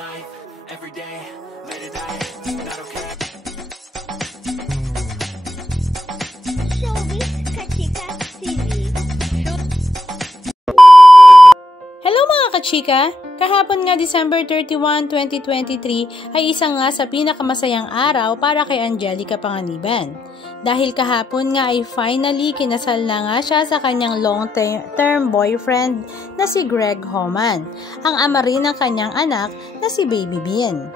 life, every day, late at night, not okay. Showbiz Kachika TV. Hello mga kachika! Kahapon nga December 31, 2023 ay isa nga sa pinakamasayang araw para kay Angelica Panganiban. Dahil kahapon nga ay finally kinasal na nga siya sa kanyang long-term boyfriend na si Greg Homan, ang ama rin ng kanyang anak na si Baby Bean.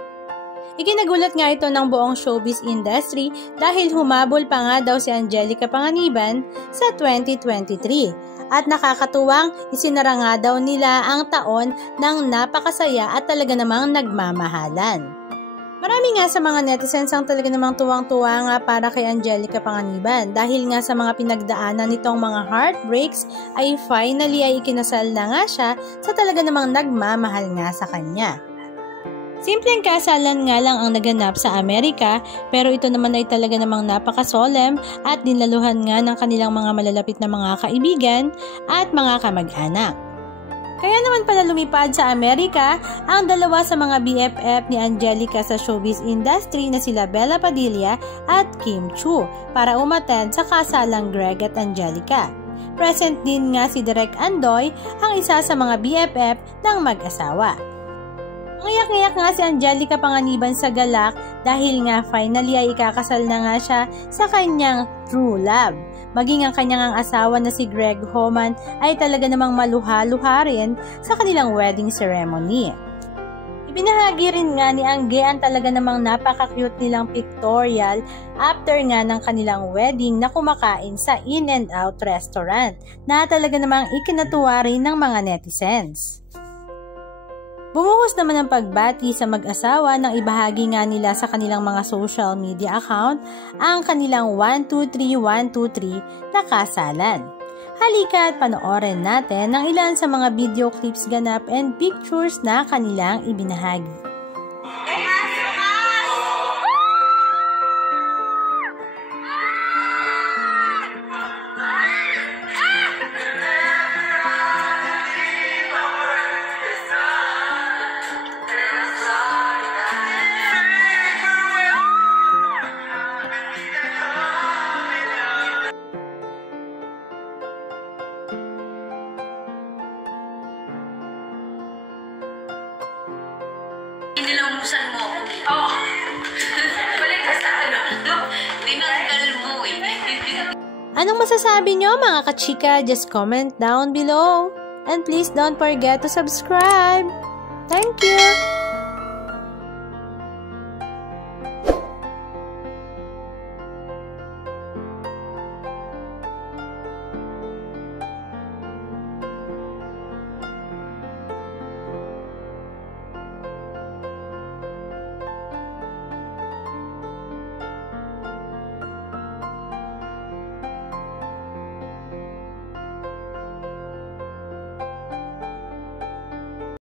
Ikinagulat nga ito ng buong showbiz industry dahil humabol pa nga daw si Angelica Panganiban sa 2023. At nakakatuwang isinara nga daw nila ang taon ng napakasaya at talaga namang nagmamahalan. Marami nga sa mga netizens ang talaga namang tuwang-tuwa nga para kay Angelica Panganiban dahil nga sa mga pinagdaanan nitong mga heartbreaks ay finally ay ikinasal na nga siya sa talaga namang nagmamahal nga sa kanya. Simpleng kasalan nga lang ang naganap sa Amerika pero ito naman ay talaga namang napaka-solemn at dinaluhan nga ng kanilang mga malalapit na mga kaibigan at mga kamag-anak. Kaya naman pala lumipad sa Amerika ang dalawa sa mga BFF ni Angelica sa showbiz industry na sila Bella Padilla at Kim Chu para umattend sa kasalang Greg at Angelica. Present din nga si Direk Andoy, ang isa sa mga BFF ng mag-asawa. Ngayak-ngayak nga si Angelica Panganiban sa galak dahil nga finally ay ikakasal na nga siya sa kanyang true love. Maging ang kanyang asawa na si Greg Homan ay talaga namang maluha-luha rin sa kanilang wedding ceremony. Ibinahagi rin nga ni Angge ang talaga namang napaka-cute nilang pictorial after nga ng kanilang wedding na kumakain sa In-N-Out restaurant na talaga namang ikinatuwa rin ng mga netizens. Bumuhos naman ang pagbati sa mag-asawa nang ibahagi nga nila sa kanilang mga social media account ang kanilang 123-123 na kasalan. Halika at panoorin natin ang ilan sa mga video clips ganap and pictures na kanilang ibinahagi. Nilamusan mo ako. Oo. Balik ka sa ano. Tinanggal mo eh. Anong masasabi nyo mga kachika? Just comment down below. And please don't forget to subscribe. Thank you!